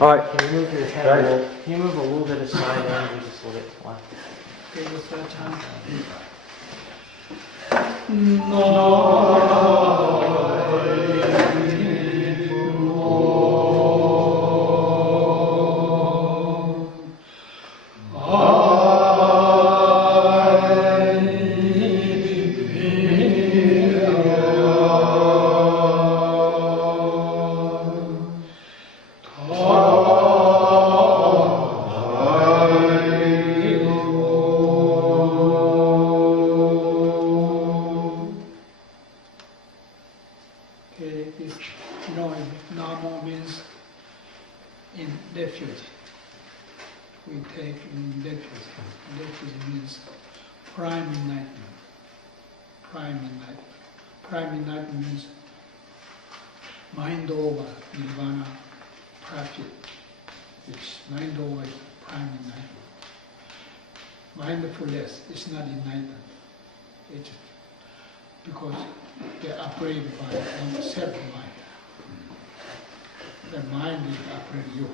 All right. Can you move your head Right. a little? Can you move a little bit aside and we just let it fly? Okay, let's start time. Okay, this Dharma means in refuge. We take in refuge. Refuge means prime enlightenment. Prime enlightenment. Prime enlightenment means mind over Nirvana practice. It's mind over prime enlightenment. Mindfulness is not enlightenment. It's because they are operated by one self-mind. The mind is operating you.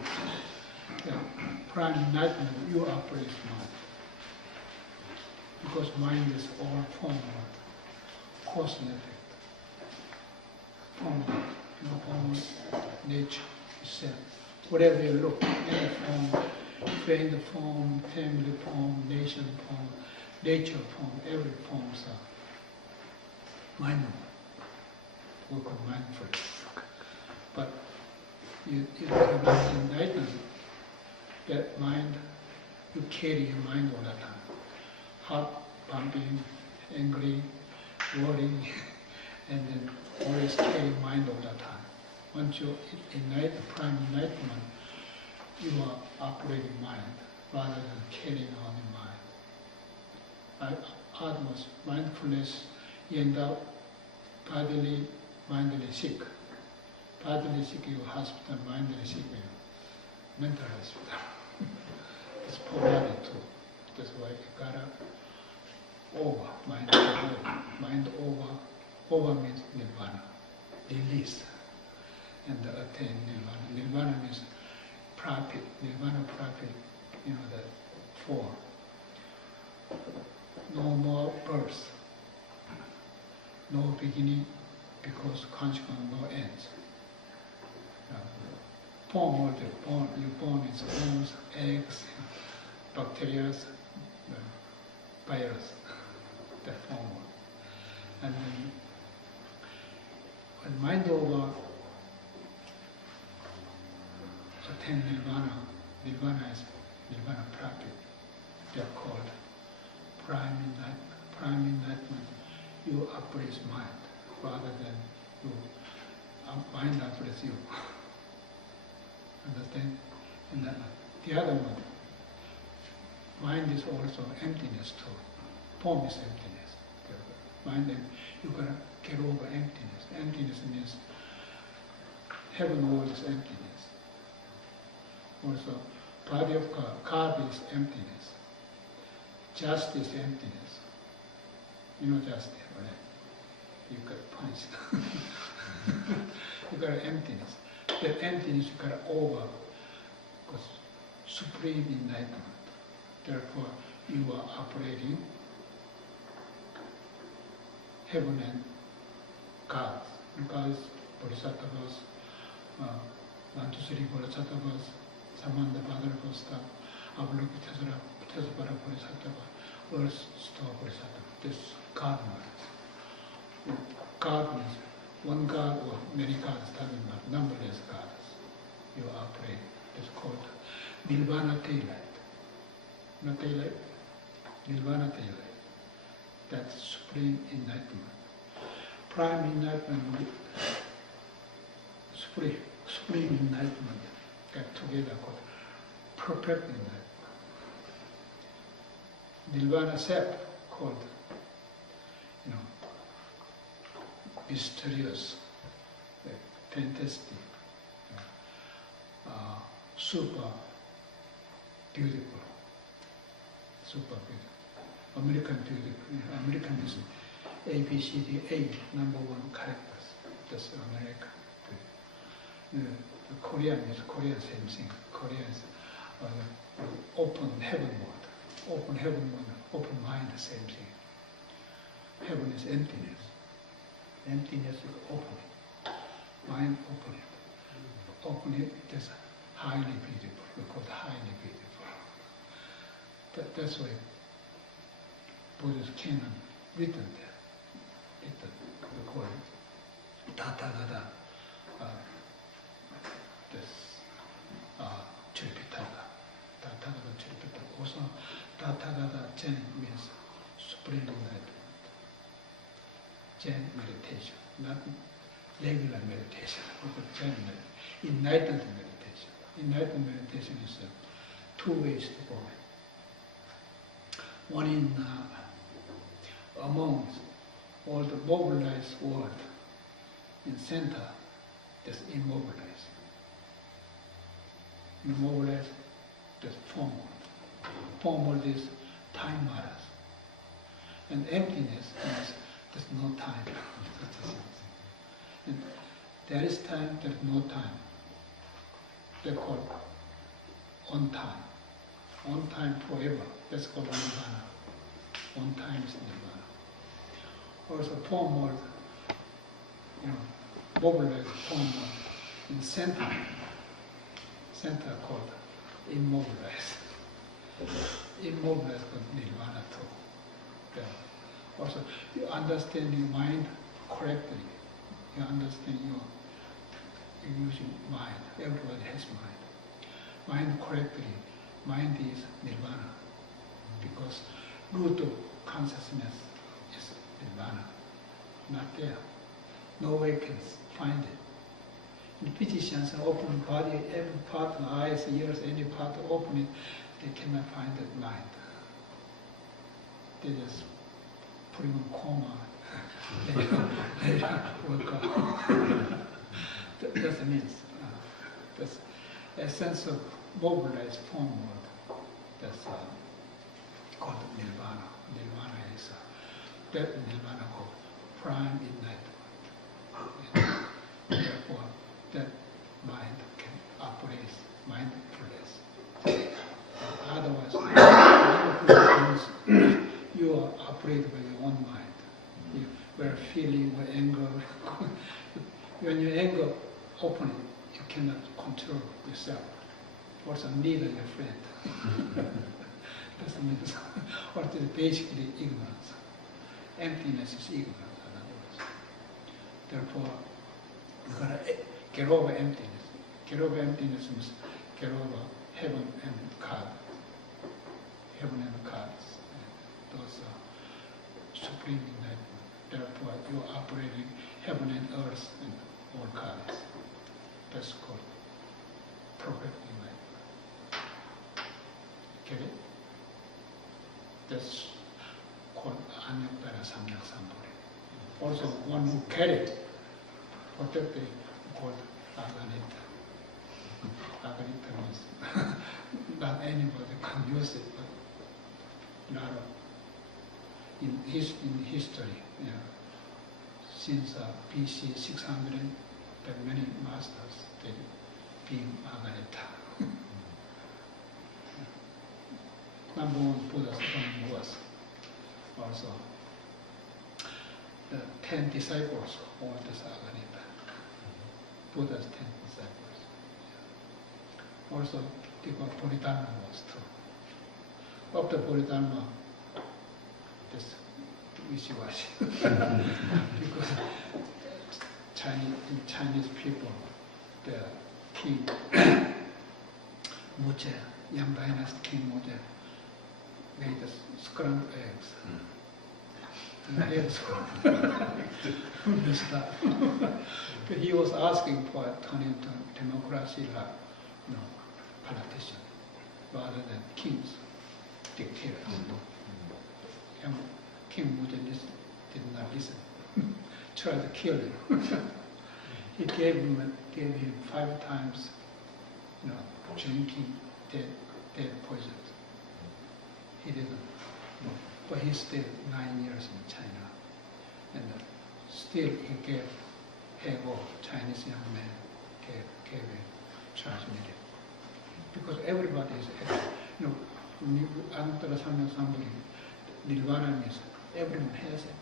The prime enlightenment, you operate mind. Because mind is all form of cause and effect. Form of nature itself. Whatever you look, any form, friend form, family form, nation form, nature form, every forms are mind. We call mindfulness. But you have not enlightened that mind, you carry your mind all the time. Heart pumping, angry, worry, and then always carry mind all the time. Once you ignite the prime enlightenment, you are operating mind rather than carrying on the mind. Atmas, mindfulness, you end up bodily, mindily sick. Bodily sick, you hospital, mindily sick, you mental hospital. It's polarity too. That's why you gotta over, mind over. Mind over. Over means nirvana, release, and attain nirvana. Nirvana means profit. Nirvana profit, the four. No more birth. No beginning, because consequence no ends. Born, you're born is bones, eggs, bacteria, virus, the form. And then when mind over attain nirvana, nirvana is nirvana profit. They are called prime enlightenment. Prime enlightenment, you operate mind rather than you mind operates you. Understand? And the other one, mind is also emptiness too. Form is emptiness. Mind, you gotta get over emptiness. Emptiness means heaven world is emptiness. Also, body of God is emptiness. Justice is emptiness. You know justice, right? You got punished. You got emptiness. That emptiness you got over because supreme enlightenment. Therefore, you are operating heaven and gods. Gods, bodhisattvas, 1, 2, 3 bodhisattvas, Samanda Bhadragosta, Avalokitesvara bodhisattva, Earth Store bodhisattva. This God means. God means one God or many gods, doesn't matter, numberless gods you operate. It's called Nirvana daylight. Not daylight, Nirvana daylight. That's supreme enlightenment. Prime enlightenment, supreme enlightenment get together called perfect enlightenment. Nirvana self called, mysterious, fantastic, super beautiful, American beautiful. American is ABCD, 8, number 1 characters. That's American. The Korean is same thing. Korea is open heaven mode. Open heaven mode, open mind, same thing. Heaven is emptiness. Emptiness is opening. Mind opening. Opening is highly beautiful. We call it highly beautiful. That's why Buddha's canon written there. Written, we call it Tathagata. Tripitaka. Tathagata Tripitaka. Also, Tathagata Zen means supreme enlightenment. Zen meditation, not regular meditation, but Zen meditation. Enlightened meditation. Enlightened meditation is two ways to go. One in among all the mobilized world, in center, that's immobilized. Immobilized, that's form world. Form world is time matters. And emptiness means there's no time. And there is time, there's no time. They're called on time. On time forever. That's called Nirvana. On time is Nirvana. Also form world, mobilized form world. In center called immobilized. Immobilized called Nirvana too. Yeah. Also, you understand your mind correctly. You understand you're using mind. Everybody has mind. Mind correctly. Mind is Nirvana. Because root of consciousness is Nirvana. Not there. No way can find it. And physicians open body, every part, eyes, ears, any part open it, they cannot find that mind. They just put him in coma. Later wake up. That means that's a sense of mobilized form world. That's called Nirvana. Nirvana is that Nirvana called prime enlightenment. Therefore, that mind can operate mindfulness. Otherwise, mindfulness means you are operated by your own mind. You are feeling or anger. When your anger opening, you cannot control yourself. Also, neither your friend. That means, what is basically ignorance. Emptiness is ignorance, in other words. Therefore, you're going to get over emptiness. Get over emptiness means get over heaven and God. Heaven and gods. Those are supreme enlightenment. Therefore, you are operating heaven and earth and all gods. That's called perfect enlightenment. Get it? That's called Anyapara Samyak Sambhuri. Also, one who carried perfectly called aganita. Aganita means not anybody can use it, but not in history, since BC 600, there are many masters they being aganita. Number one Buddha's one was also the 10 disciples, all this aganita. Buddha's 10 disciples. Also, the Bodhidharma was too. After Bodhidharma, this wishy-washy. Because Chinese people, the king, Muje, Yang Dynasty King Muje, made the scrambled eggs. But he was asking for turning to democracy like politician rather than kings, dictators. And King Muje did not listen. Tried to kill him. He gave him 5 times, drinking dead poisons. He didn't. But he stayed 9 years in China, and still he gave Hego, Chinese young man, can be transmitted. Because everybody is, when you understand somebody, Nirvana means everyone has it.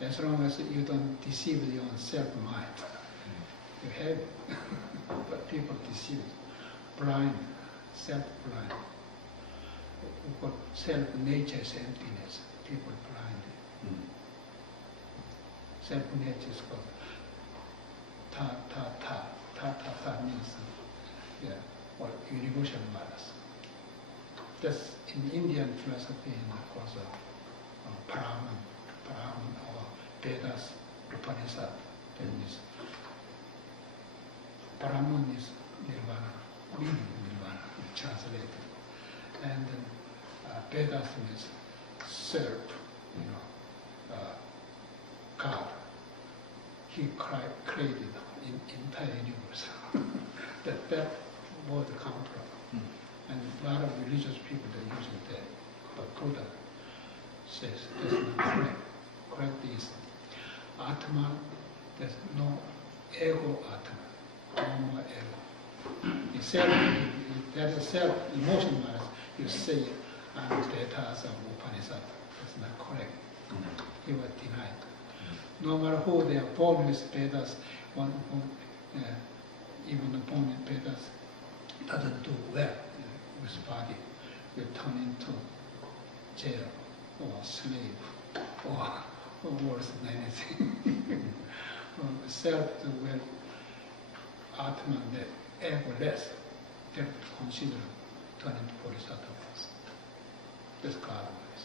As long as you don't deceive your own self-mind, you have it. But people deceive, blind, self-blind. But self-nature is emptiness, people blind. Self-nature is called ta means universal matters. That's in Indian philosophy, of course, Brahman or Vedas, Upanishad. That means Brahman is Nirvana, meaning Nirvana, translated. And Vedas means self, God. He created entire universe. that word comes from. And a lot of religious people are using that. But Buddha says that's not correct. Correct is Atma, there's no ego Atma, no more ego. There's a self-emotion matters, you say I'm Vedas or Upanishad. That's not correct. He was denied. No matter who they are born with Vedas, one who even the born with Vedas doesn't do well with body, will turn into jail or slave or worse than anything. Self will Atman, the egoless, they consider turning to Bodhisattvas. That's God ways.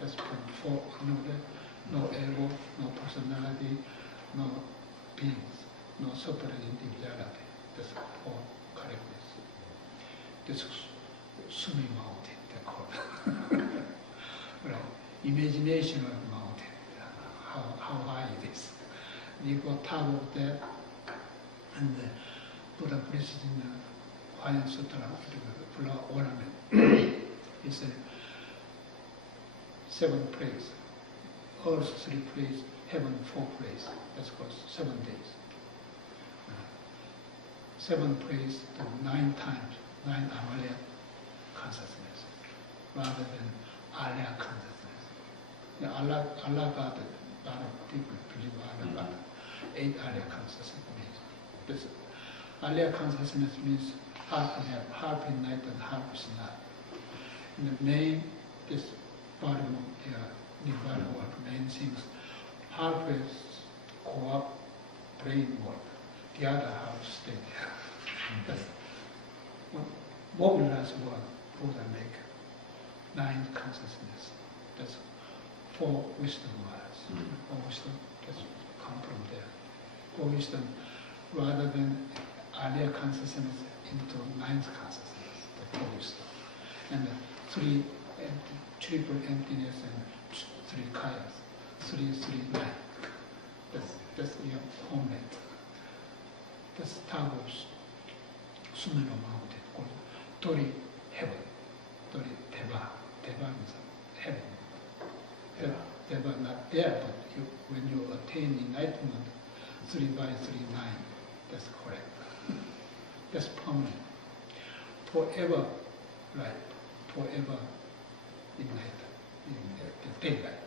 That's for no ego, no personality, no beings, no separate individuality. That's all correctness. This swimming mountain, they call it. Right? Imagination of mountain, how high it is. You go top of that, and the Buddha preached in the Hawaiian Sutra, the flower ornament. He said, 7 place, earth 3 place, heaven 4 place. That's called 7 days. 7 place to 9 times, 9 Amalya consciousness, rather than Alya consciousness. Allah God, a lot of people believe Allah God. 8 Alya consciousness means. This Alya consciousness means half in night and half is not. In the main, this bottom of the Nirvana work, main things, half is go up, brain work, the other half stay there. That's mobilized work Buddha make. 9 consciousness. That's 4 wisdom matters. 4 wisdom, that's come from there. 4 wisdom, rather than earlier consciousness into 9th consciousness, the 4 wisdom. And 3 triple emptiness and 3 kayas. 3, 9. That's your homeland. That's top of Sumero mountain called Tori heaven. Tori Deva. Deva means heaven. Deva not there, but when you attain enlightenment, 3 by 3, 9. That's correct. That's permanent. Forever light. Forever enlightened. In the daylight.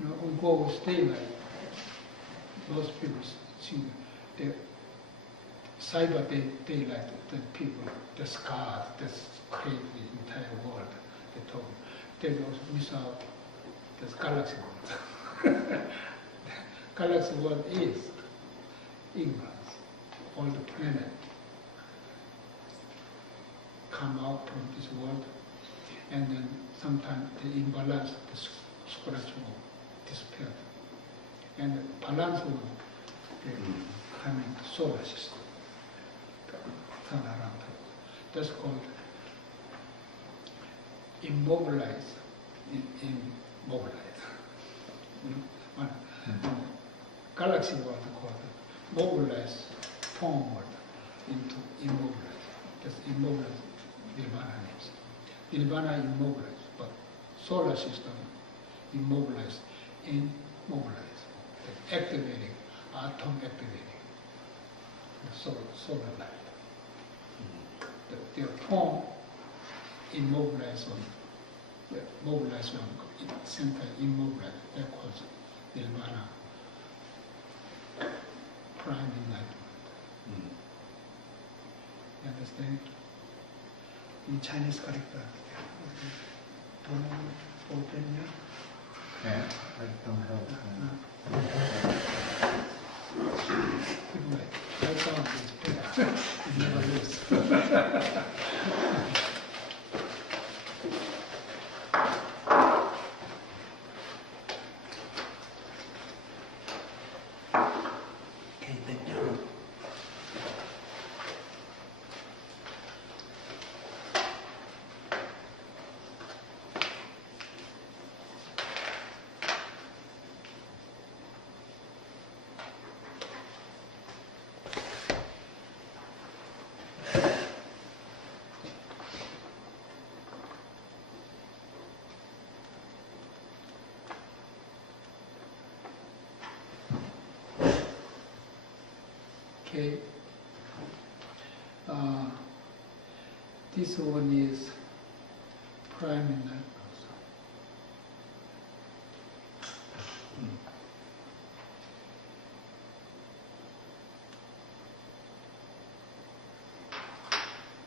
We go with daylight. Most people see the cyber daylight, the people, the scars, that's create the entire world. They told me. They also miss out this galaxy world. Galaxy world is ignorance. All the planet come out from this world, and then sometimes the imbalance, the scratch will disappear. And the balance will come in the solar system, turn around. That's called immobilize, immobilize. Galaxy world called mobilize, form world into immobilize. That's immobilize, Nirvana means. Nirvana immobilize, but solar system immobilize, immobilize. That's activating atom activating, the solar light. The form immobilized one, center immobilized, that was Nirvana, prime enlightenment. You understand? In Chinese character. Open, Yeah, I don't have. good way. I found this pair. You never lose. Okay, thank you. Okay. This one is prime enlightenment.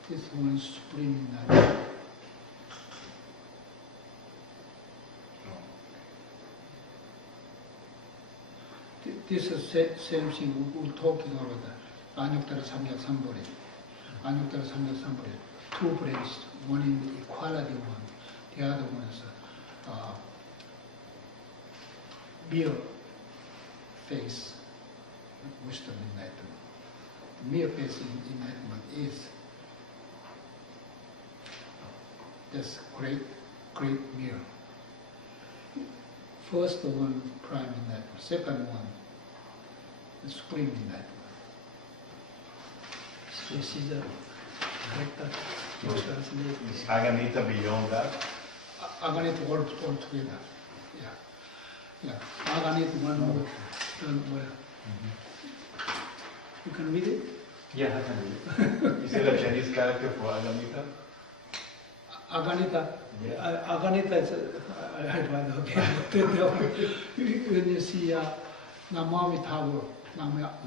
This one is supreme enlightenment. This is same thing we're talking about the Anyuttara Samyak Sambhari. Anyuttara Samyak Sambhari. Two brains, one in the equality one, the other one is mere face wisdom enlightenment. The mere face enlightenment is this great mirror. First one, prime enlightenment. Second one, the supreme enlightenment. This is the character you translate. Is aganita beyond that? Aganita all together. Yeah. Aganita one word. You can read it? Yeah, I can read it. Is it a Chinese character for aganita? Aganita. Yeah. Aganita is, I don't know, okay. When you see Namami Thakur,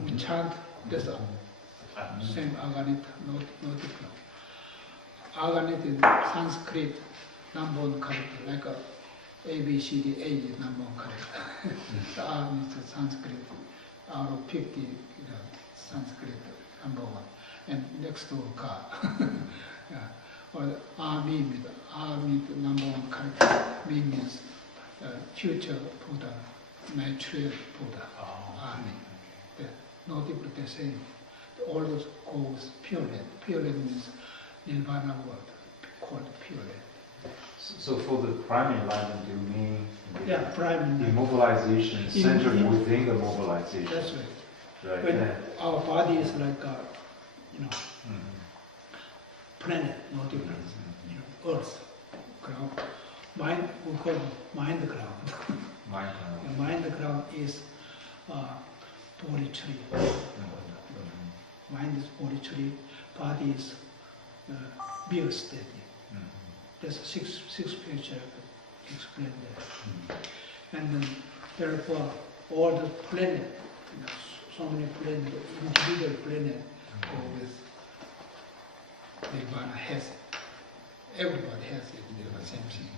we chant, there's a same Aganita, no different. Aganita is Sanskrit number one character, like A, B, C, D, A is number one character. The A is Sanskrit, out of 50, Sanskrit number one. And next to Ka. Yeah. Or A means number one character. Me means future Buddha, natural Buddha. Ami. No different, the same. All those goals pure land. Pure land means Nirvana word called pure land. So for the prime enlightenment, you mean Prime the enlightenment. mobilization centered within the mobilization? That's right. Right. When Yeah. our body is like a, planet, no difference. Earth, ground. Mind, we call it mind ground. Mind. And mind ground is body tree. Mind is body tree, body is beer steady. There's six page I explained that. And then therefore all the planet, so many planets, individual planet go with Nirvana has it. Everybody has it, the same thing.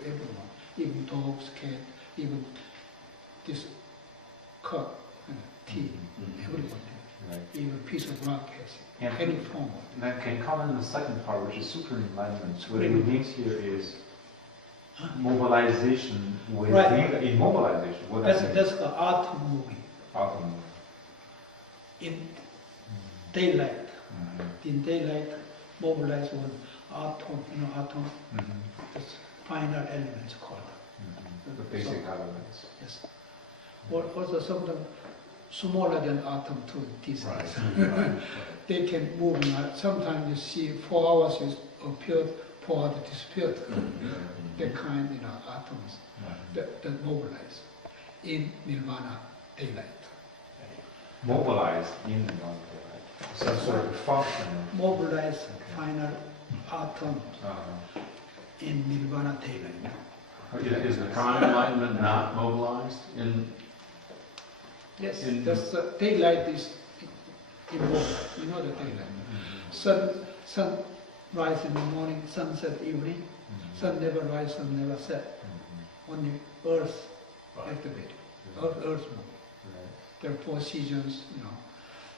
Everyone, even dogs, cat, even this cup, tea, everybody has it. Right. Even a piece of rock has it. Yeah. Any form of Then can you comment on the second part, which is super enlightenment? What it Supreme. means here is mobilization within Right. immobilization. What does it mean? That's the atom moving. Atom. In daylight, in daylight, mobilize one atom, atom, this final elements called. The basic elements. Yes. Or also something smaller than atom too, these Right. days. They can move. Sometimes you see 4 hours is appeared, 4 hours disappeared. That kind, atoms that mobilize in Nirvana daylight. mobilized in the non-daylight. Some sort of function. Mobilize Okay. final atom in Nirvana daylight. Is the prime enlightenment not mobilized in? Yes, In- that's daylight is involved. You know the daylight. Sun rise in the morning, sunset evening. Sun never rise, sun never set. Only Earth activated. Earth move. There are 4 seasons,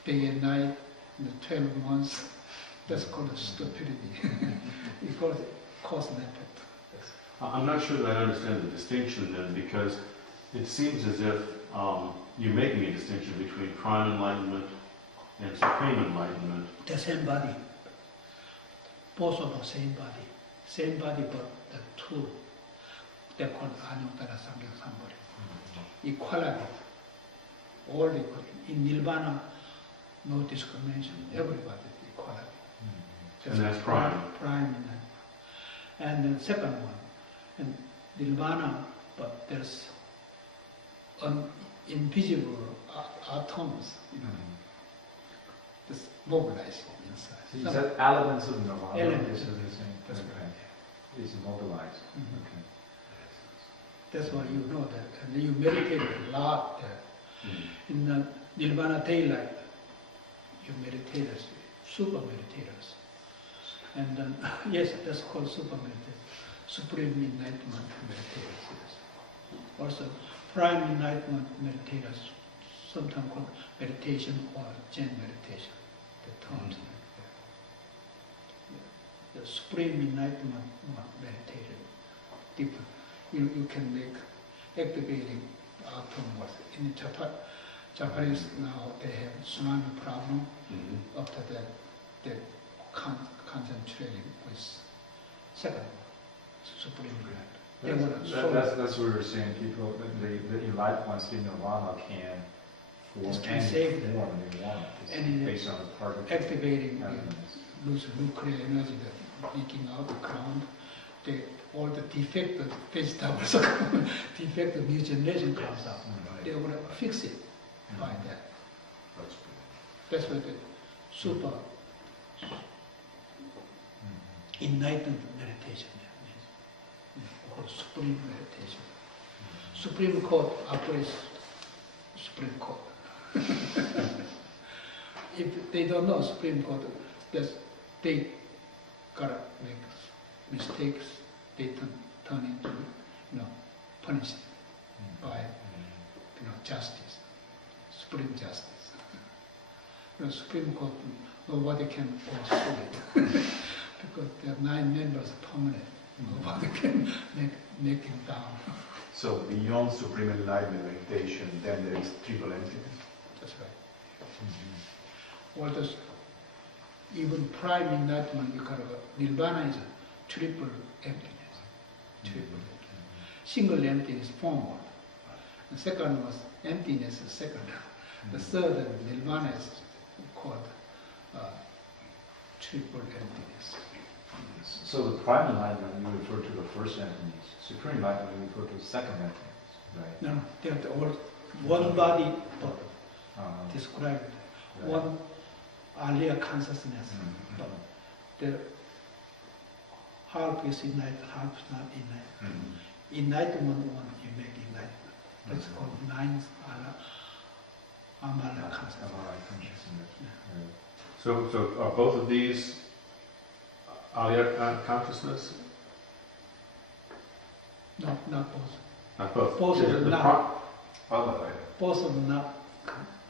day and night, the 12 months. That's called stupidity. It's called cause and effect. I'm not sure that I understand the distinction then, because it seems as if you're making a distinction between prime enlightenment and supreme enlightenment. The same body. Both of the same body. Same body, but the two. They're called aganita somebody. Equality. All equal. In Nirvana, no discrimination. Everybody equality. And that's prime. Prime. And the second one, in Nirvana, but there's invisible atoms, just mobilized inside. So you said elements of Nirvana. Elements. Is what you're saying. That's Okay. It's mobilized. Mhm. Okay. That's why you know that. And you meditate a lot there. In the Nirvana daylight, you meditators, super meditators. And then, yes, that's called super meditators. Supreme enlightenment meditators. Yes. Also, prime enlightenment meditators, sometimes called meditation or Zen meditation. The terms. The supreme enlightenment meditation, different. You can make activating atom was in Japanese now they have tsunami problem. After that, they concentrating with second supreme grand. They want to solve That's what we were saying. People, the enlightened ones in Nirvana can form Just can any save them. form they want. It's Any- based on the particle activating elements. lose nuclear energy that leaking out the ground. All the defective vegetables, defective new generation comes out. They want to fix it by that. That's what the super enlightened meditation means. Called supreme meditation. Supreme Court operates Supreme Court. If they don't know Supreme Court, they gotta make mistakes, they turn into, punished by, justice, supreme justice. Supreme Court, nobody can pursue it because there are 9 members permanent. Nobody can make him down. So beyond supreme enlightenment meditation, then there is triple emptiness. That's right. Or this, even prime enlightenment, you call it Nirvana is a triple emptiness. Triple emptiness. Single emptiness formal. The second was emptiness, the second. The third, Nirvana, is called triple emptiness. So the prime enlightenment, you refer to the first emptiness. Supreme enlightenment, you refer to the second emptiness, right? No, they're all one body, but Uh-huh. described Right. one earlier consciousness. But the half is enlightened, half is not enlightened. Enlightenment one, you make enlightenment. That's called ninth Amala consciousness. Amala consciousness. Right. So are both of these aliyah consciousness? No, not both. Not both. Both of The them not. Both of them not.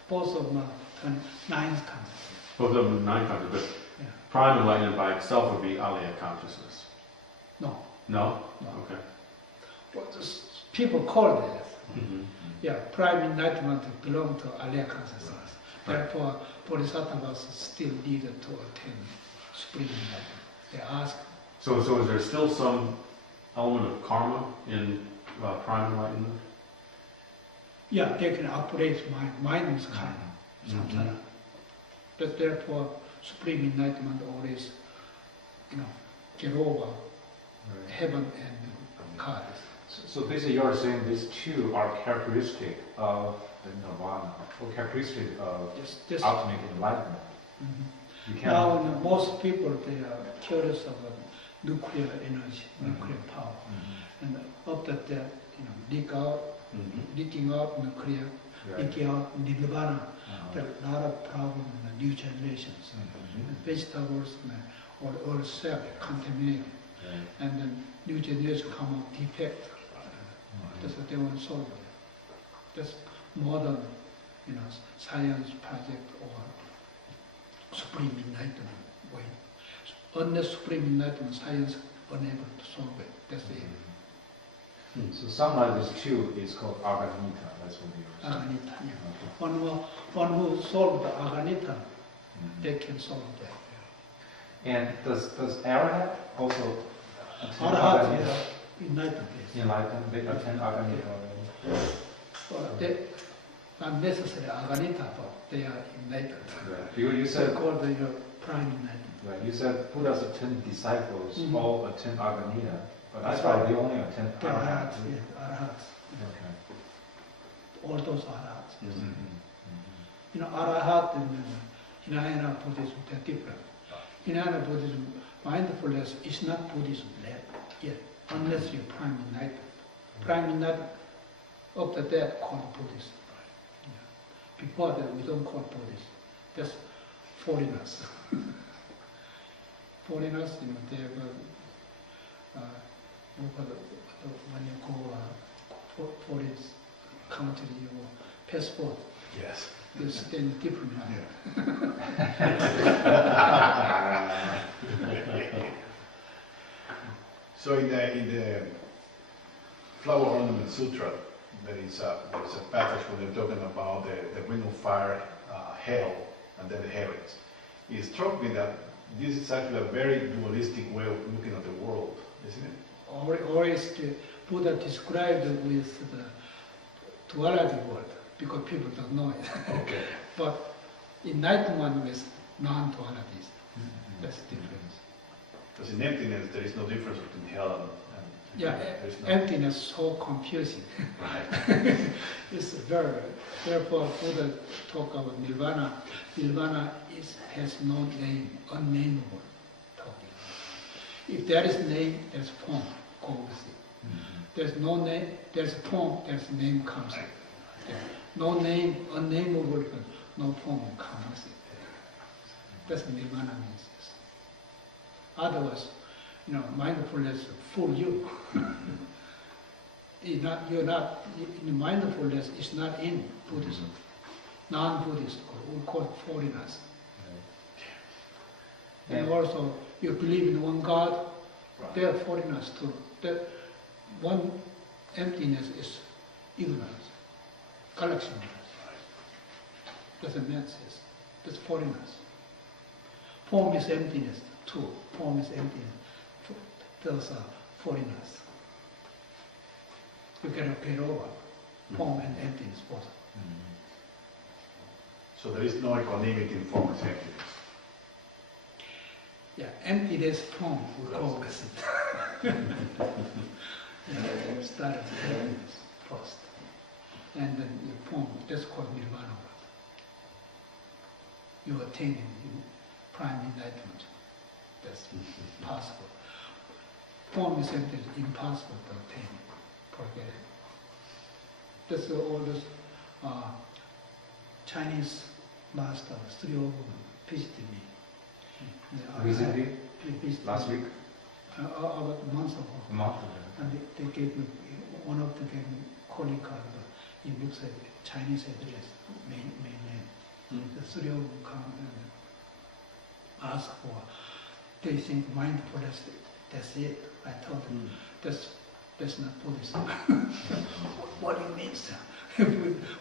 Both of them are ninth consciousness. Both of them nine conscious, but Yeah. prime enlightenment by itself would be aliyah consciousness. No, No? no. Okay. Well, people call it. Mm-hmm. Yeah, prime enlightenment belong to aliyah consciousness. Right. Therefore, bodhisattvas still needed to attain supreme enlightenment. They ask, So is there still some element of karma in prime enlightenment? yeah, they can operate mind. Mind is karma, Mm-hmm. samsara. But therefore, supreme enlightenment always, get over Right. heaven and karma. So basically you're saying these two are characteristic of the Nirvana, or characteristic of Just ultimate enlightenment. Mhm. You Now, can't... most people, they are curious about nuclear energy, nuclear power. And after that, leaking out nuclear, leaking out Nirvana. There are a lot of problems in the new generations. And vegetables or cell contaminated. And then new generation come out defect. That's what they want to solve. That's modern, science project or supreme enlightenment way. Unless supreme enlightenment, science unable to solve it. That's it. So some of these two is called aganita, that's what you're saying. Aganita, yeah. One who solved the aganita, they can solve that. And does Arahant also attend Arhat aganita? is enlightened. Yes. Enlightened, they attend aganita already? Well, they not necessarily aganita, but they are enlightened. Right. You They said, call the prime enlightenment. right, you said Buddha's 10 disciples all attend aganita, but I That's thought right. they only attend The Arahant. arhats, yeah, arhats. Okay. All those arhats. Arahat and Hinayana Buddhism, they're different. Hinayana Buddhism, mindfulness is not Buddhism yet, unless you're prime enlightened. Prime enlightened, after that, called Buddhism. Yeah. Before that, we don't call Buddhism. That's foreigners. Foreigners, they have when you go foreign country, your passport, Yes. you stay in a different line. So in the Flower Ornament Sutra, there's a passage where they're talking about the ring of fire, hell, and then the heavens. It struck me that this is actually a very dualistic way of looking at the world, isn't it? Or is the Buddha described with the duality word, because people don't know it. Okay. But enlightenment with non-dualities, that's the difference. Because in emptiness, there is no difference between hell and Yeah, there is no... emptiness is so confusing. Right. It's very, therefore Buddha talk about nirvana. Nirvana has no name, unnameable topic. If there is name, there's form, go with it. There's no name, there's form, there's name comes in. No name, unnameable, no form comes in. That's what nirvana means. Yes. Otherwise, mindfulness fool you. You're not, in mindfulness is not in Buddhism. Non-Buddhist, we call it foreigners. And also, you believe in one God, they are foreigners too. That one emptiness is ignorance, collection. Doesn't make sense. That's foreigners. Form is emptiness too. Form is emptiness. Those are foreigners. You cannot get over form and emptiness both. So there is no equanimity in form as emptiness. Yeah, emptiness form we call it. Start with emptiness first. And then you form, that's called Nirvana. You attain prime enlightenment. That's possible. Form is empty, impossible to attain. Forget it. That's all those Chinese masters, 3 of them visited me. Recently? Visited Last me. week? About a month ago. A month ago. And they gave me, one of them gave me calling card. It looks like Chinese address, main name. The 3 of them come and ask for, they think mindfulness, that's it. I told them, that's not Buddhism. What do you mean, sir?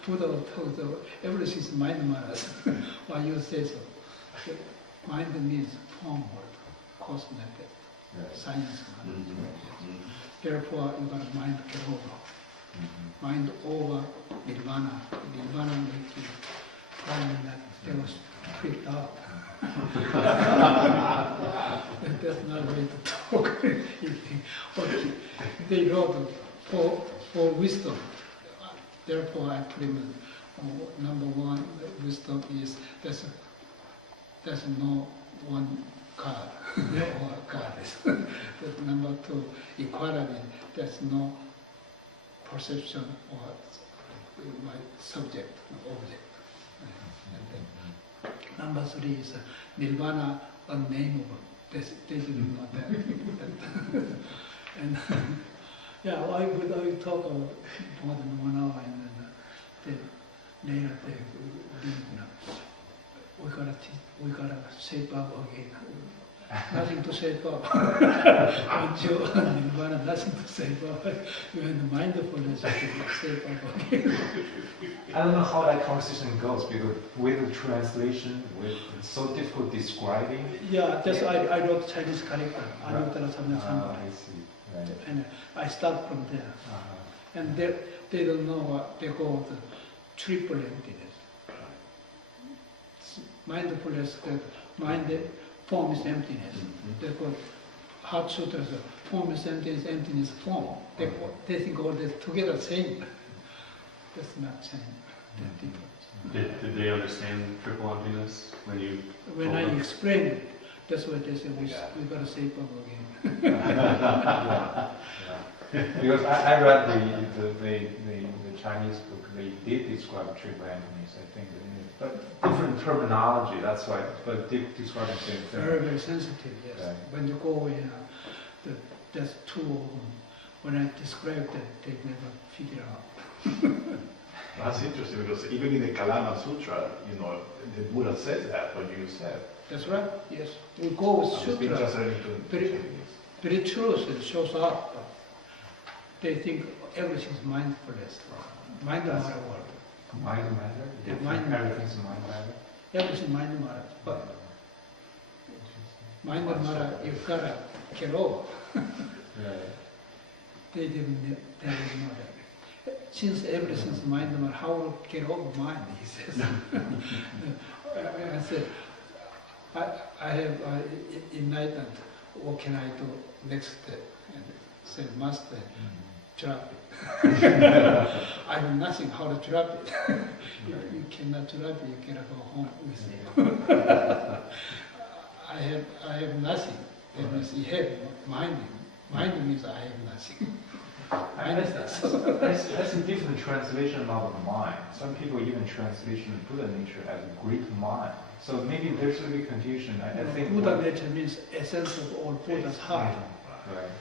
Buddha told them, everything is mind matters. Why you say so? Mind means form word, cause and effect, science. Therefore, you got mind get over. Mind over Nirvana. Nirvana makes you prime that they was freaked out. That's not a way to talk. Okay. They wrote for wisdom. Therefore, I put him number one. Wisdom is there's no one God or goddess. That's number two. Equality. There's no perception or subject or object. And then, number three is Nirvana, unnameable. They didn't know that. And yeah, I would talk about more than 1 hour, and then later we gotta shape up again. Nothing to shape up. Until Nirvana, nothing to shape up. When the mindfulness to shape up again. I don't know how that conversation goes because with the translation, it's so difficult describing. Yeah, that's why I wrote Chinese character. I wrote I see. Right. And I start from there. And they don't know what they call the triple emptiness. Mindfulness, that mind form is emptiness. They call Heart Sutras, form is emptiness, emptiness form. They think all this together same. That's not same. Did they understand triple emptiness when you? When told I them? explained it, that's why they said we gotta shape up again. Yeah. Because I read the Chinese book, they did describe triple emptiness, I think, but different terminology, that's why, but describing the same thing. Very, very sensitive, yes. Right. When you go in, there's two of them. When I describe that, they never figure out. That's interesting because even in the Kalama Sutra, the Buddha says that what you said. That's right, yes. We go with It's been sutra, translated to very, Chinese. very true, so it shows up. They think everything is mindfulness. Mind matter world. Mind matter? Yeah, mind matter. Everything's mind matter? Everything mind matter. But mind matter, you've gotta get over. Right. They didn't know that. Since everything's mind matter, how will get over mind, he says. I said, I have enlightenment. What can I do next step? And said, Master, drop it. I have nothing how to drop it. You cannot drop it, you cannot go home with it. I have nothing. That means you have minding. Minding means I have nothing. That's a different translation of the mind. Some people even translation Buddha nature as a great mind. So maybe there's a bit confusion. I think Buddha nature means essence of all Buddha's heart. Right.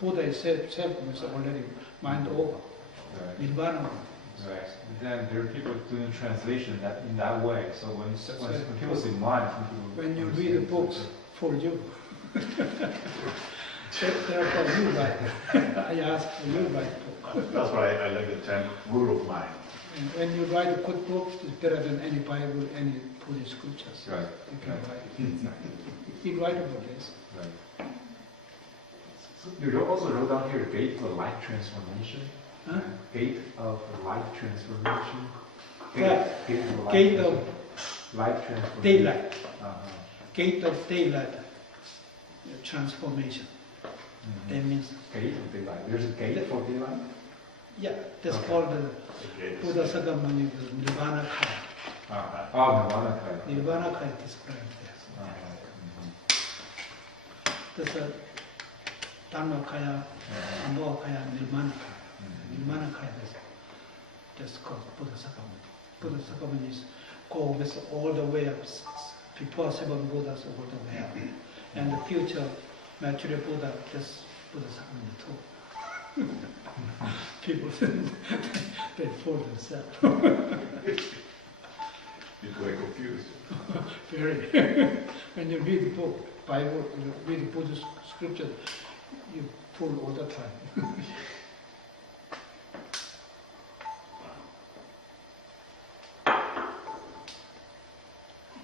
Buddha itself was already mind over. Right. Nirvana. Right. Then there are people doing translation that in that way. So when people say mind, some people When you read the books for you. Therefore you write. I ask for you write book. That's why I like the term rule of mind. And when you write a good book, it's better than any Bible, any Buddhist scriptures. Right. You can Right. write it. You write about this. Right. So you also wrote down here gate of light transformation. Huh? Gate of light transformation. Right. Gate of Gate of light transformation. daylight. Uh-huh. Gate of daylight transformation. Mhm. That means, Gate of daylight. There's a gate for daylight? yeah, that's Okay. called the Okay. Buddha Sakamuni, Nirvana Kaya. Uh-huh. Oh, Nirvana Kaya. Nirvana Kaya describes this. Uh-huh. That's a Dharma Kaya, Mhm. Amba Kaya, Nirvana Kaya. Mhm. Nirvana Kaya, that's called Buddha Sakamuni. Buddha Sakamuni is go with all the way up, before 7 Buddhas all the way up. And the future material Buddha, that's Buddha Sakamuni too. People think they fool themselves. People are confused. Very. When you read the book, Bible, you read the Buddhist scripture, you fool all the time.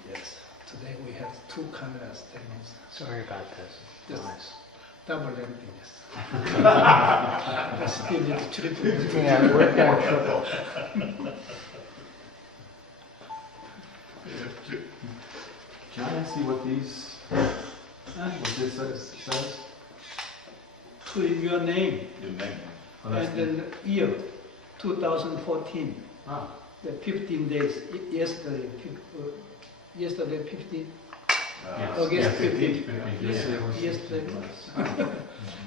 Yes. Today we have 2 cameras. That means Sorry about this. Yes. Nice. double emptiness. I still need triple emptiness. Yeah, we're more triple. Can I see what these, what this says? To your name. Your name. Oh, that's And then year 2014, Ah, the 15 days, yesterday 15, yes. August Yes, 15th. Yes. Yesterday.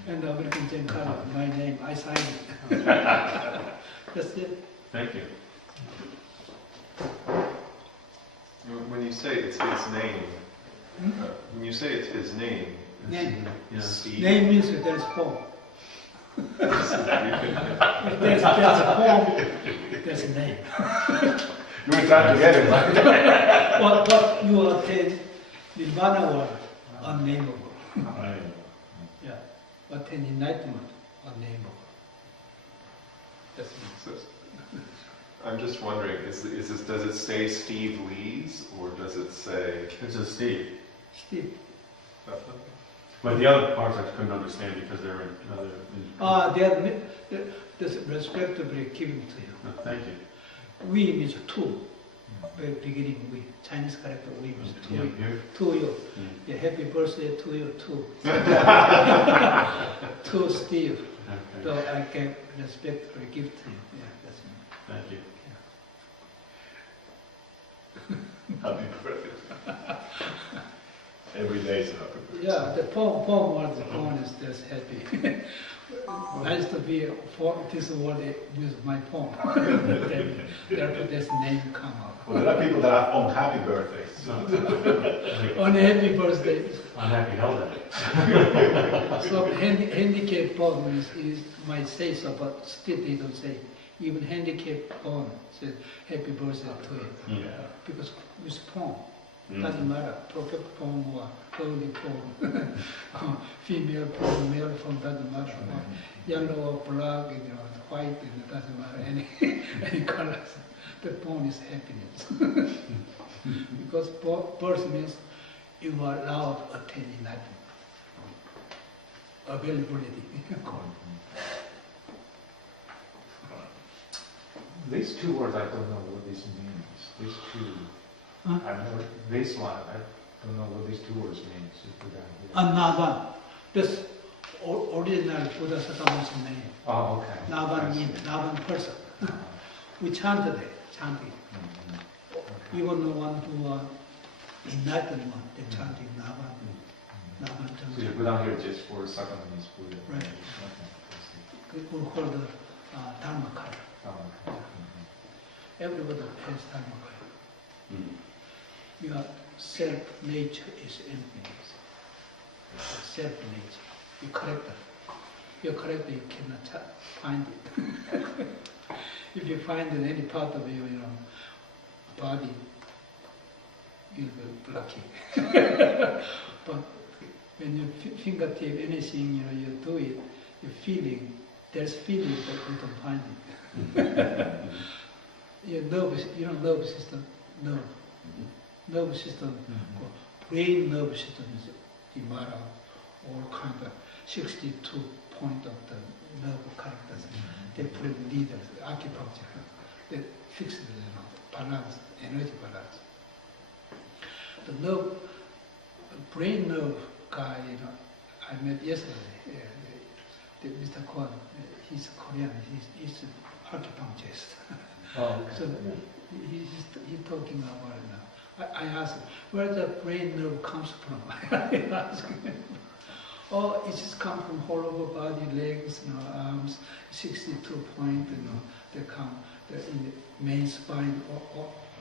And American Zen College, my name, I signed it. That's it. Thank you. When you say it's his name, when you say it's his name, Name. Yeah. Steve. Name means that there's form. If there's a form, there's a name. You were trying to get it, right? But you attain Nirvana or unnameable. Right. Yeah. Attain enlightenment, unnameable. That's it. I'm just wondering, is this, does it say Steve Lees or does it say? It's a Steve. Steve. But the other parts I couldn't understand because they're in other. There's respectively given to you. No, thank you. We means two. Very beginning we. Chinese character we means two. Yeah, you. To you. Mm. Yeah, happy birthday to you too. To Steve. So Okay. I can respectfully give to you. Yeah, that's me. Thank you. Happy birthday. Every day is a happy birthday. Yeah, the poem was the poem is just happy. Nice to be for this word with my poem. Therefore this name come out. Well, there are people that have unhappy birthdays. So. On happy birthday. Unhappy holiday. So handicap poem is might say so, but still they don't say. Even handicap poem says happy birthday to you. Yeah. Because with poem, Mm. doesn't matter, perfect poem or early poem, female poem, male poem, doesn't matter. Or yellow or black, white, it doesn't matter, any colors. The poem is happiness. Because birth means you are allowed to attain enlightenment. Availability. These two words, I don't know what this means. These two, Huh? I've never, this one, I don't know what these two words mean. Just put down here. Navan. This original Buddha Sakamoto's name. Oh, okay. Navan I see. means Navan person. Uh-huh. We chanted it, chanting. Mhm. Even the one who are enlightened one, they chanting Navan. Navan So you chanting. put down here just for Sakamani's Buddha. Right. Okay, I see. We call the Dharma color. Oh, okay. Mhm. Everybody has Dharma color. Mm. Your self-nature is emptiness. Self-nature. Your character. Your character you cannot find it. If you find in any part of your body, you'll be lucky. But when you fingertip anything, you do it, you're feeling, there's feeling but you don't find it. Your nervous system, nervous system, brain nervous system is Dimara, all kind of 62 point of the nerve characters. They put in leaders, acupuncture, they fix the balance, energy balance. The nerve, brain nerve guy, I met yesterday, Mr. Kwon, he's Korean, he's an acupuncturist. Oh, okay. So he's talking about it now. I asked him, where the brain nerve comes from? I asked him. Oh, it just comes from whole over body, legs, arms, 62 point, they come in the main spine,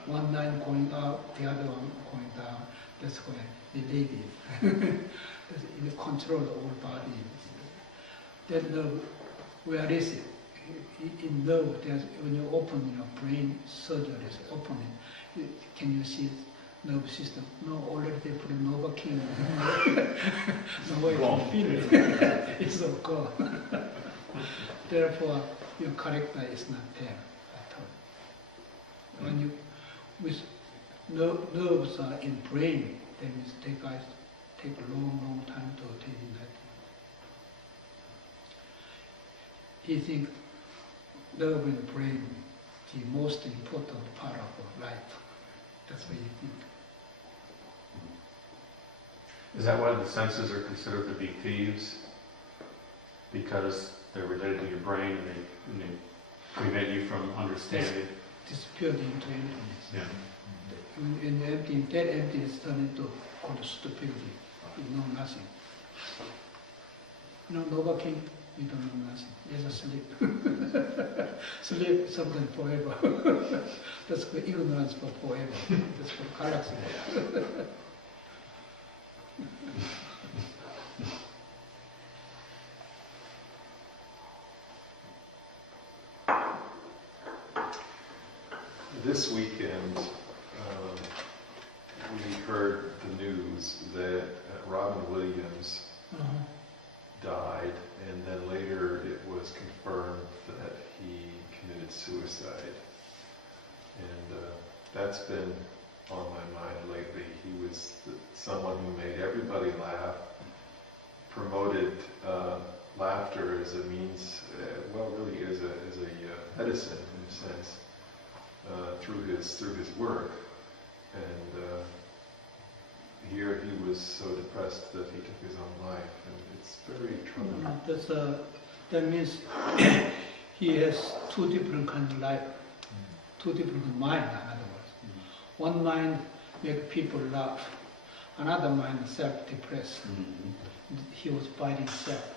one line going up, the other one going down. That's where they lead it. They control the whole body. That nerve, where is it? In nerve, when you open brain surgeries, open it, can you see nerve system? No, already they put a Novocaine. No way to feel it. It's all gone. Therefore, your character is not there at all. When you, with nerves are in brain, then it take a long time to attain that. He thinks nerve in the brain is the most important part of life. That's what he thinks. Is that why the senses are considered to be thieves? Because they're related to your brain and they prevent you from understanding. Disappeared into emptiness. Yeah. In empty, that emptiness turned into called stupidity. You know nothing. You know, Novocaine, you don't know nothing. You just sleep. Sleep something forever. That's called ignorance for forever. That's called galaxy. This weekend, we heard the news that Robin Williams died, and then later it was confirmed that he committed suicide. And that's been on my mind lately. He was someone who made everybody laugh, promoted laughter as a means, well, really as a medicine in a sense, through his work. And here he was so depressed that he took his own life, and it's very troubling. That means he has two different kinds of life, two different mind, in other words. One mind make people laugh, another mind self-depressed. He was fighting self.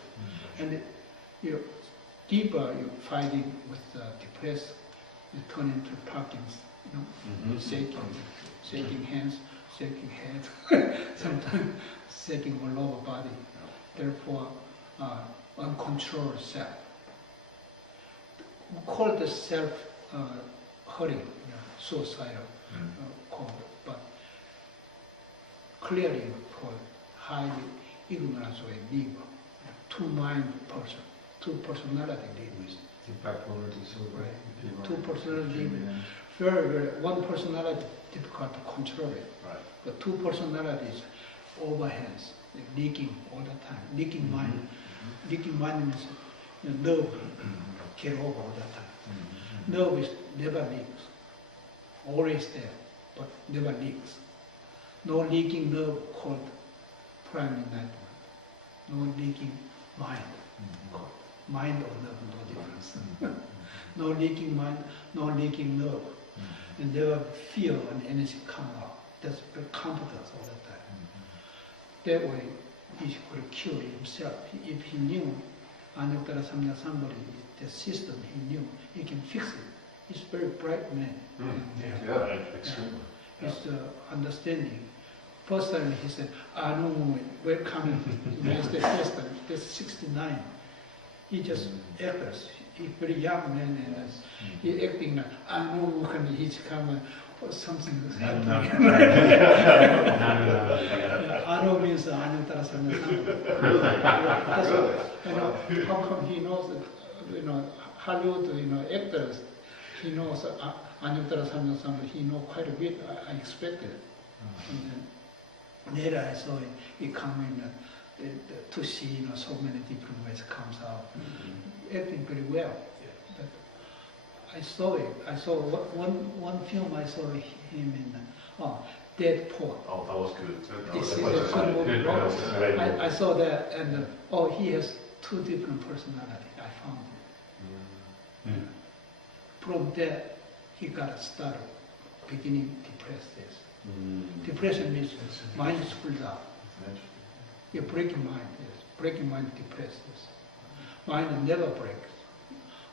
And deeper you fighting with depressed, you turn into Parkinson's, shaking hands, shaking head, sometimes shaking all over body. Therefore, uncontrolled self. We call this self hurting, suicidal, called, but clearly called highly ignorance or liver. Two-mind person, two personality livers. Two personality livers. Very, one personality difficult to control it. Right. But two personalities overhands, leaking all the time. Leaking mind. Leaking mind means nerve get over all the time. Nerve is never leaks. Always there, but never leaks. No leaking nerve called prime enlightenment. No leaking mind. Mind or nerve, no difference. No leaking mind, no leaking nerve. And never feel when anything come out. That's very confidence all the time. That way, he could cure himself. If he knew Anuttara Samya somebody, the system he knew, he can fix it. He's a very bright man. Extremely. His understanding. First time he said, "Anu, welcome to United States." That's 69. He just actors. He's very young man, and he acting like Anu, and he's come or something is happening. Anu means Anuttara Samya Really? How come he knows that? Hollywood, actors. He knows Anuttara Samya Samya. He knows quite a bit. I expected. And then later I saw he come in to see so many different ways comes out, acting very well. But I saw it. I saw one film. I saw him in Dead Poet. Oh, that was good. This is a good movie, right? I saw that, and he has two different personalities. I found it. From that, he got started, beginning depressed. Depression means mind is pulled out. Yeah, breaking mind, yes. Breaking mind, depressed, yes. Mind never breaks.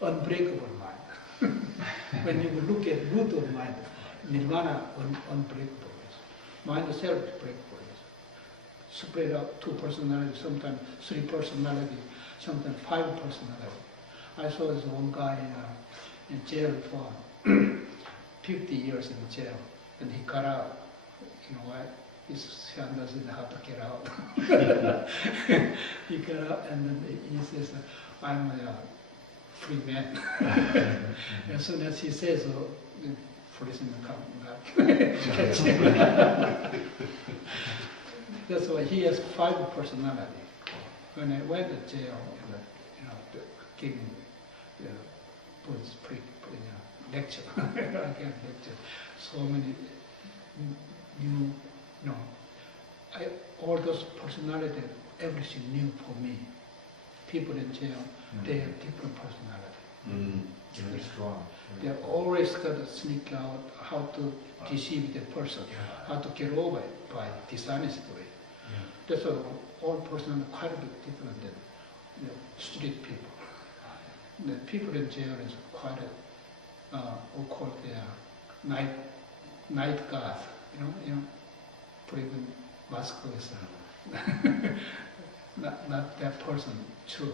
Unbreakable mind. When you look at root of mind, Nirvana, unbreakable, yes. Mind itself is breakable, yes. Spread out two personalities, sometimes three personalities, sometimes five personalities. I saw this one guy in jail for 50 years in jail, and he got out. You know why? His son doesn't know how to get out. He got out and then he says, "I'm a free man." As soon as he says so, the policeman come back. Catch him. That's why he has five personalities. When I went to jail, giving lecture, I gave lecture, so many new, all those personalities, everything new for me. people in jail, they have different personality. Very strong. They're always got to sneak out, how to deceive the person, how to get over it by dishonest way. That's why all personality quite a bit different than street people. The people in jail is quite a, we call it night guard, put even mask is not that person true.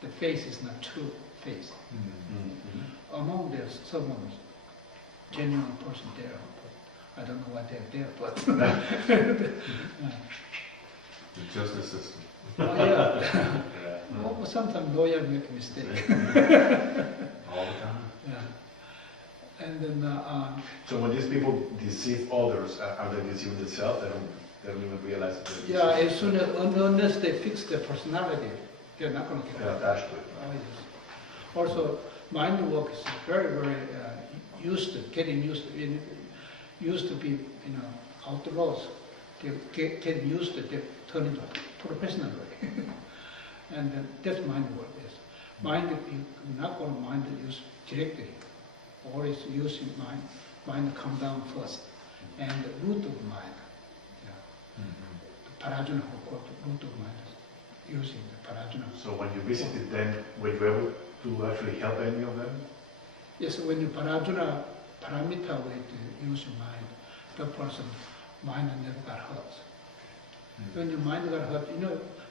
The face is not true face. Among there's someone genuine person there, but I don't know why they're there, but The justice system. yeah. Well, sometimes lawyer make a mistake. All the time. Yeah. And then So when these people deceive others, are they deceiving themselves? They don't even realize that they're yeah, deceiving. as soon as unless they fix their personality, they're not going to get They're out. attached to it. Oh, yes. Also, mind work is very, very getting used to. It used to be, outlaws. They get used to. They turn into professional work, and that's mind work. Yes, mind. You're not going to mind use directly. Always using mind. Mind come down first, and the root of mind. The parajana, who call the root of mind, using the parajana. So when you visited them, were you able to actually help any of them? Yes, when you paramita way to use your mind, the person mind never got hurt. When your mind got hurt,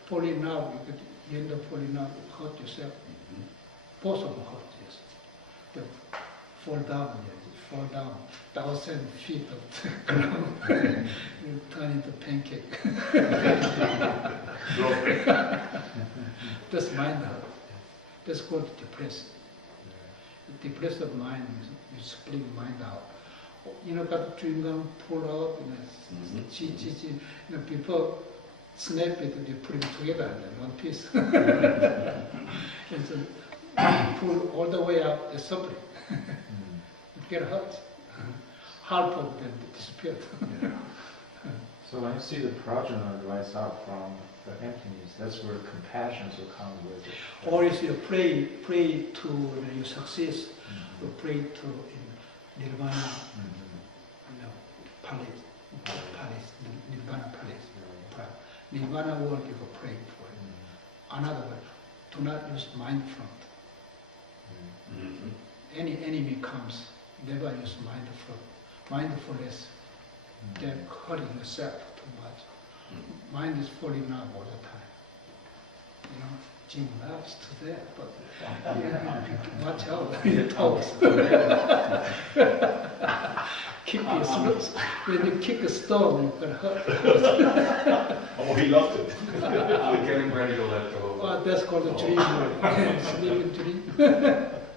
falling in love, you end up falling in love, you hurt yourself. Both of them hurt, yes. They fall down, 1,000 feet of the ground, you turn into pancake. That's mind hurt. That's called depressed. The depressed of mind, you split mind out. Got chewing gum, pull out, people snap it, they put it together in one piece. And so pull all the way out, they separate. It get hurt. Half of them disappeared. So when you see the prajna rise up from the emptiness, that's where compassion will come with it. Or if you pray to your success, you pray to Nirvana, palace, Nirvana palace. Nirvana world you can pray for it. Another word, do not use mind front. Any enemy comes, never use mind front. Mindfulness, then hurting yourself too much. Mind is falling out all the time. Jim loves to that, but watch out, he talks. Kick your stones. When you kick a stone, you can hurt. Oh, he loved it. I'm getting ready to let go. Oh, that's called a dream. Sleeping dream.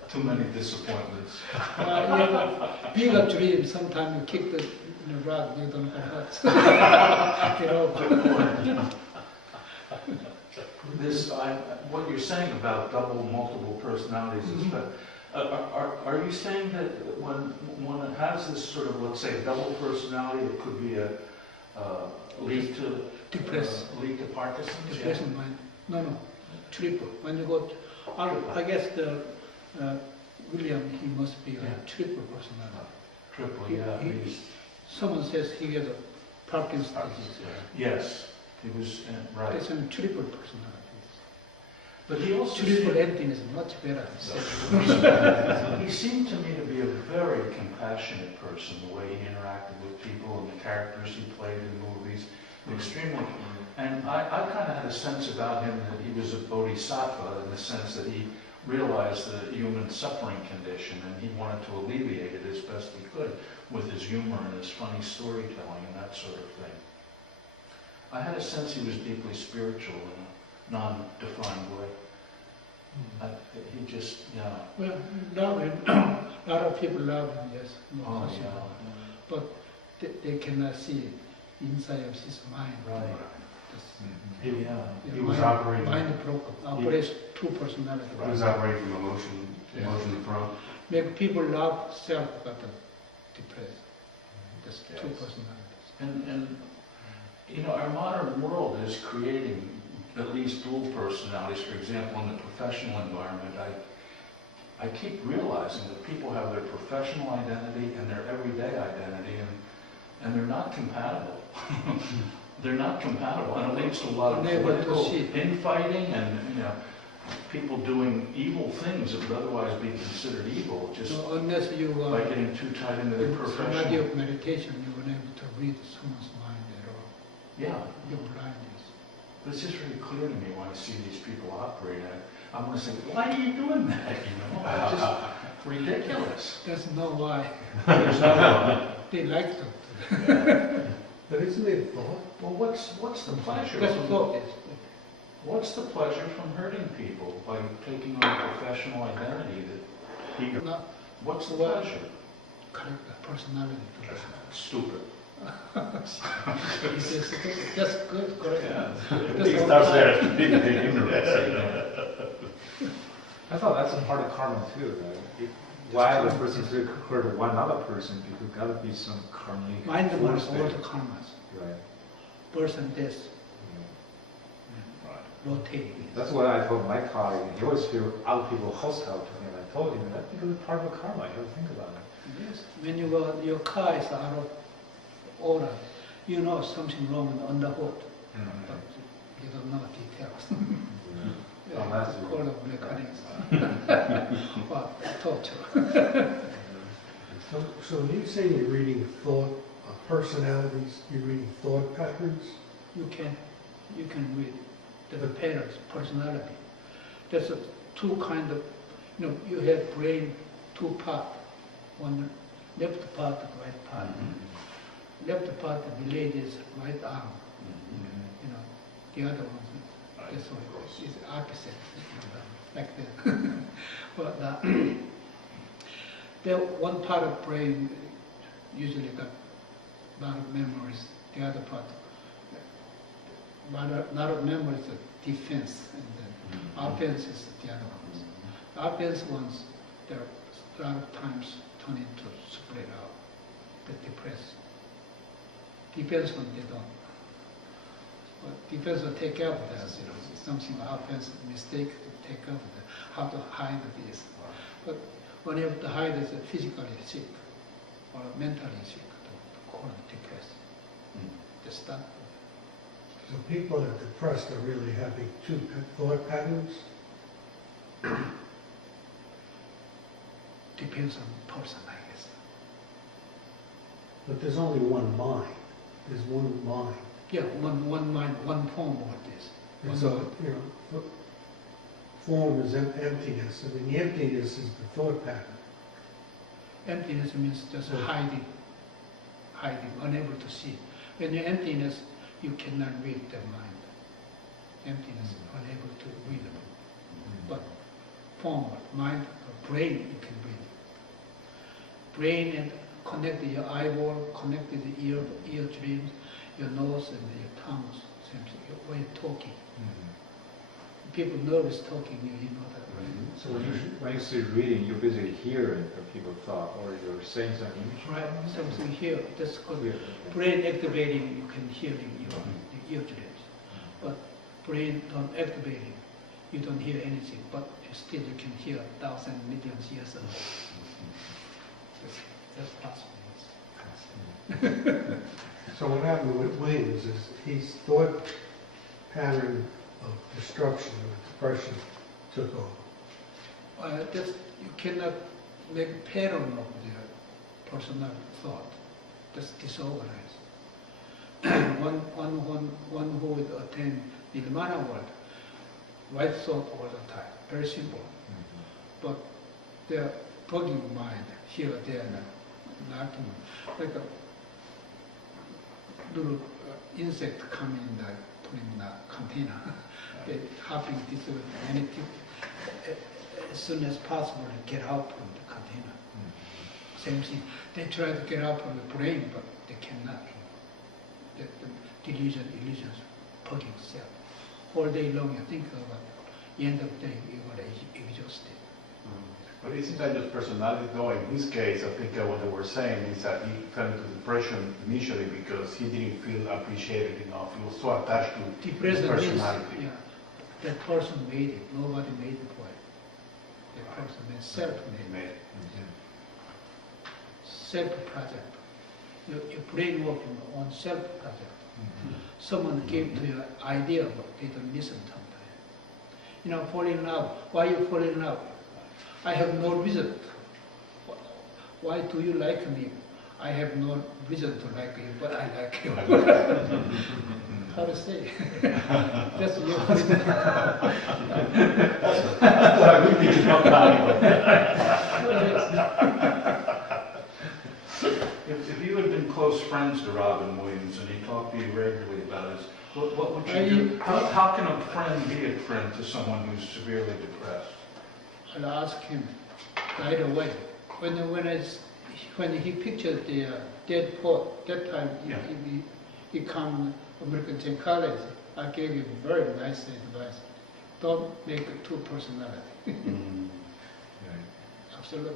Too many disappointments. Being a dream, sometimes you kick the rug, you don't get hurt. Get over. What you're saying about double, multiple personalities is that, are you saying that when one has this sort of, let's say, double personality, it could be lead to lead to Parkinson's? Depression mind. No, triple. When you go, I guess the William, he must be a triple personality. Triple, yeah. Someone says he has a Parkinson's disease. Yes, he was right. It's a triple personality. But he also Triple emptiness is much better. he seemed to me to be a very compassionate person, the way he interacted with people and the characters he played in movies. Extremely. And I kind of had a sense about him that he was a bodhisattva in the sense that he realized the human suffering condition and he wanted to alleviate it as best he could with his humor and his funny storytelling and that sort of thing. I had a sense he was deeply spiritual in a non-defined way. He just, Well, love him. A lot of people love him, yes. No Oh, question. yeah. But they cannot see inside of his mind. Right. That's- He was mind- operating. Mind broken. Operates two personalities. He was operating from emotion front. Make people love self but depressed. That's two Yes. personalities. And our modern world is creating at least dual personalities. For example, in the professional environment, I keep realizing that people have their professional identity and their everyday identity, and they're not compatible. They're not compatible, and it leads to a lot of Unable to political see. infighting and, people doing evil things that would otherwise be considered evil, just So unless you by getting too tied into their in samadhi profession. of meditation, you were able to read someone's mind at all. Yeah, Your blindness. but it's just really clear to me when I see these people operate. I'm going to say, why are you doing that? It's just ridiculous. That's not why There's no, they like to. But isn't it thought? well, what's the pleasure? That's from- thought is. What's the pleasure from hurting people by taking on a professional identity that he, Not what's the Well- pleasure? correct the personality to it. Stupid. It's just good, correct. That's It all starts time. there, the ignorance. I thought that's a part of karma too. Though. Why the person could hurt one other person, because gotta be some karmic Mindfulness force all there. the karmas. Right. Birth and death, rotating. That's what I told my colleague. He always feel other people hostile to him. I told him that's because it's part of karma. You have to think about it. Yes. When your car is out of order, you know something wrong on the hood, but you don't know details. Oh, that's It's called mechanics. Well, torture. So when you say you're reading thought personalities, you're reading thought patterns? You can read the patterns, personality. There's two kind of, you have brain two part, one left part and right part. Left part related right arm, the other one, this one is opposite, like that. But the one part of brain usually got a lot of memories, the other part, a lot of memories of defense, and then offense is the other ones. The offense ones, there are a lot of times turn into split out, the depressed. Defense one they don't. But defense will take care of that, something offense, mistake to take care of that, how to hide this. But when you have to hide is physically sick or mentally sick, to call it depressed. They start. So people that are depressed are really having two thought patterns? Depends on the person, I guess. But there's only one mind. There's one mind. Yeah, one mind, one form of this. And One so, mind. form is emptiness. I mean, the emptiness is the thought pattern. Emptiness means just hiding, unable to see. When you're emptiness, you cannot read the mind. Emptiness, unable to read it. But form, mind, or brain, you can read. Brain and connect your eyeball, connect the ear dreams, your nose and your tongues, same thing, when you're talking. People nervous talking, you know that. So when you say reading, you're basically hearing what people thought, or you're saying some image. Right, something here, that's called Yeah. brain activating, you can hear in your ear dreams. But brain not activating, you don't hear anything, but still you can hear thousands, millions years ago. That's possible. So what happened with Williams is his thought pattern of destruction or depression took over. You cannot make a pattern of the personal thought. That's disorganized. one who would attain the Nirvana world, right thought all the time, very simple. But their bugging mind here, there, not like a little insect coming in the put in the container. They hopping this way, and as soon as possible to get out from the container. Same thing. They try to get out from the brain, but they cannot. The illusions, poking self. All day long you think about it. At the end of the day, you're going to exhaust it. But isn't that just personality though? In his case, I think what they were saying is that he fell into depression initially because he didn't feel appreciated enough. He was so attached to his Depression means, personality. yeah, that person made it, nobody made it for it. That person made self-made, self-project. Your brain working on self-project. Someone gave to you an idea, but they don't listen sometimes. You know, fall in love. Why you fall in love? I have no reason. Why do you like me? I have no reason to like you, but I like you. How to say? That's your reason. That's what I would think about If you had been close friends to Robin Williams and he talked to you regularly about his, what would you do? How can a friend be a friend to someone who's severely depressed? I'll ask him right away. When he pictured the dead poet, that time he come American Zen College, I gave him very nice advice. Don't make it two personality. Absolutely,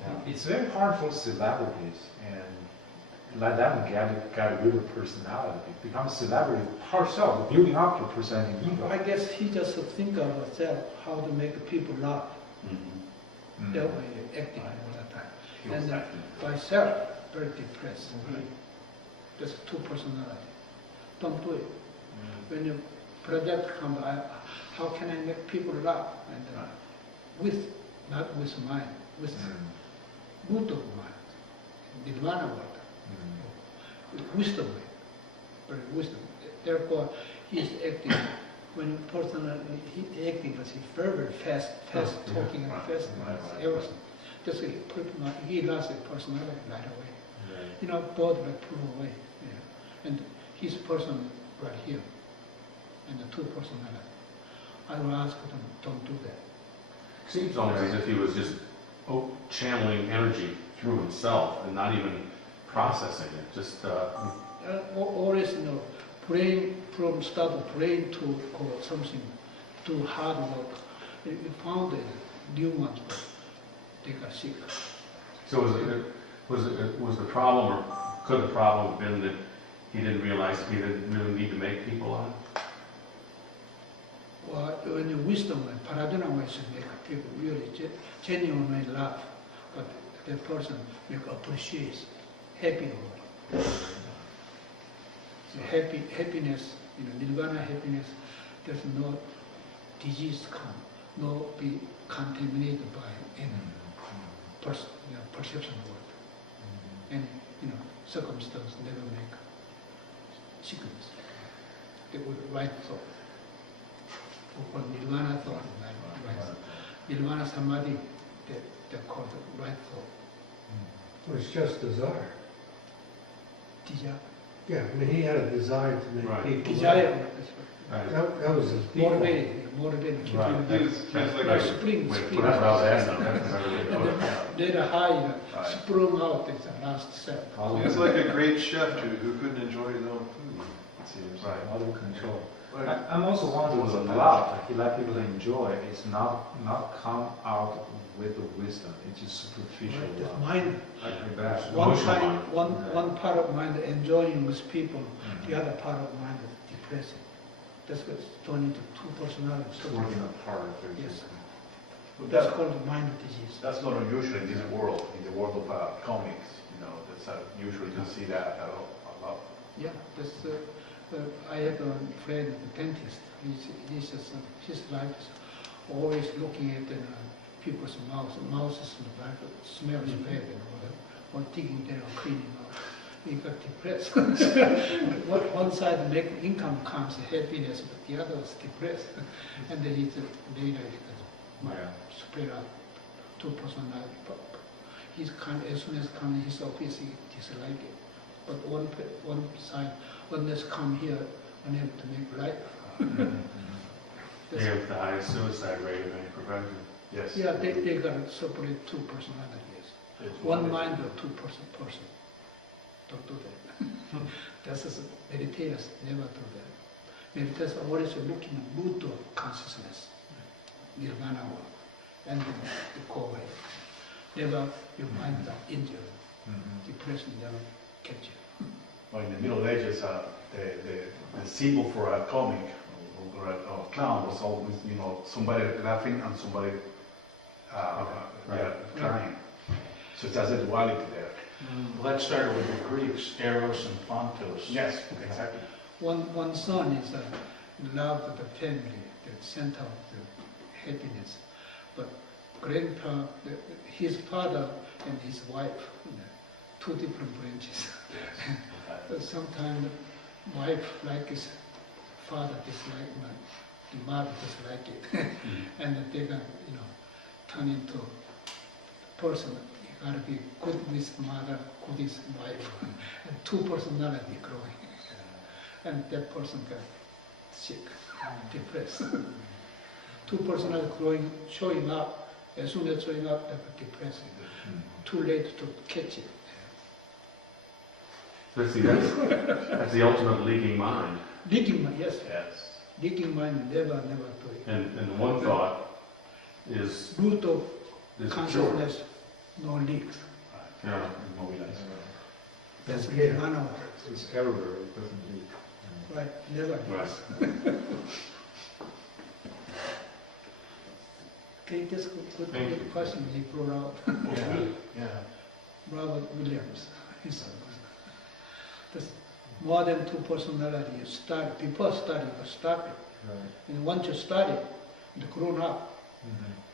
yes. It's very hard for celebrities and let them get rid of personality. Become celebrity herself, building up your personality. I guess he just think of himself how to make people laugh. That way acting all the time. And myself, very depressed. That's two personality. Don't do it. When your project comes, how can I make people laugh? And not with mind, with mood of mind, Nirvana word, wisdom, very wisdom. Therefore, he's acting. When a person he's acting, because he's very fast talking and fast everything. That's why he lost his personality right away. You know, both were put away. And his person right here, and the two personality. I will ask them, don't do that. Seems almost as if he was just channeling energy through himself and not even processing it. Just always, you know, praying from start of praying to something, to hard work. We found new ones, but they got sick. so was the problem, or could the problem have been that he didn't realize he didn't really need to make people laugh? Well, when the wisdom and paradina ways make people really genuinely laugh, but the person make appreciate, happy. So happiness, you know, Nirvana happiness, there's no disease come, no be contaminated by any perception world. And, you know, circumstance never make sickness. They would right thought. For Nirvana thought, right. Nirvana Samadhi, they call it right thought. Well, it's just desire. Desire. Yeah, I mean, he had a desire to make people Desire, laugh. that's Right. That was his default. motivated, keep Right. him It's like like a, spring. That's what I was asking. That's a better way to And put it. then later high, sprung out is the last step. it's like a great chef who couldn't enjoy his own food, it seems. Right. Out of control. Right. I'm also wondering, the love he let people enjoy is not come out with the wisdom. It's just superficial Right, love. mind, Like that. one Emotional time, mind. one part of mind enjoying with people, the other part of mind is depressing. That's what's turning into two personalities. It's working apart. Yes. But That's that, called the mind disease. that's not unusual in this world, in the world of comics. You know, that's usually you see that a lot. Yeah, that's, I have a friend, a dentist. He's just, his life is always looking at people's mouths. Mouths like smells bad and whatever, or digging there or cleaning out. He got depressed. One side make income comes happiness, but the other is depressed. And then later he spread out two personality. He's as soon as come in his office, he dislike it. But one side, when this come here, unable to make life. They have the highest suicide rate of any profession. Yes. Yeah, they got to separate two personalities. It's One mind or two person. Don't do that. That's just meditators never do that. Meditators always looking at mood of consciousness, Nirvana. and then you go away. Never your mind are injured, depression never catch you. Or in the Middle Ages, the symbol for a comic or a clown was always, somebody laughing and somebody crying. So that's a duality there. Well, that started with the Greeks, Eros and Pontos. Yes, exactly. One son is love of the family, the center of the happiness. But grandpa, his father and his wife, two different branches. Sometimes wife like his father dislike the mother dislike it, and they can turn into person. You gotta be good with mother, good with wife, and two personality growing, and that person got sick, depressed. Two personality growing, showing up. As soon as showing up, they got depressed. Too late to catch it. Let's see, that's the ultimate leaking mind. Leaking mind, yes. Yes. Leaking mind never do it. And one thought is Root of is pure. consciousness, no leaks. Yeah. That's Yeah. Nirvana. It's everywhere, it doesn't leak. Right, never Right. leaks. Okay, that's good Thank you. question he brought out. Yeah. Robert Williams. There's more than two personalities. Before studying, you start it. Right. And once you study, and grown up,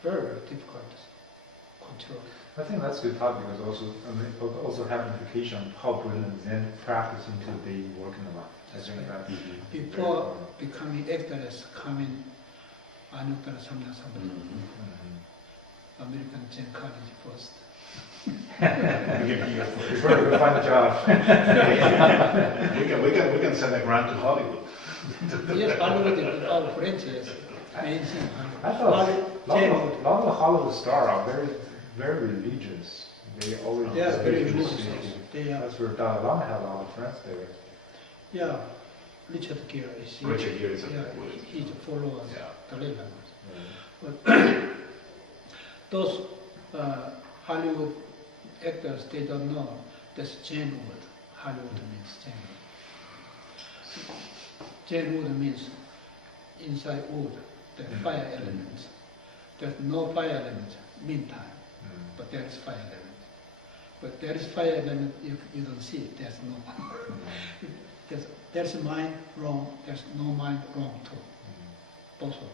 very, very difficult to control. I think that's a good topic because it also have implication on how brilliant Zen practice into daily working life. I think that's Before becoming actors, coming Anuttara Samya Sambhava, American Zen College first. Before you find a job. we can send a grant to Hollywood. Yes, Hollywood is all French, yes. Amazing. I thought Zen. a lot of the Hollywood stars are very, very religious. They always They are very religious. religious. They are, That's where Dalai Lama had a lot of friends there. yeah. Richard Gere is Richard Gere is a yeah, Buddhist. he's a follower of Yeah. Dalai Lama. But those Hollywood actors, they don't know that's Zen word. Hollywood means Zen word. Zen word means inside wood, the fire elements. There's no fire element meantime, but there is fire element. But there is fire element, you don't see it, there's no. There's mind wrong, there's no mind wrong too. Both of them.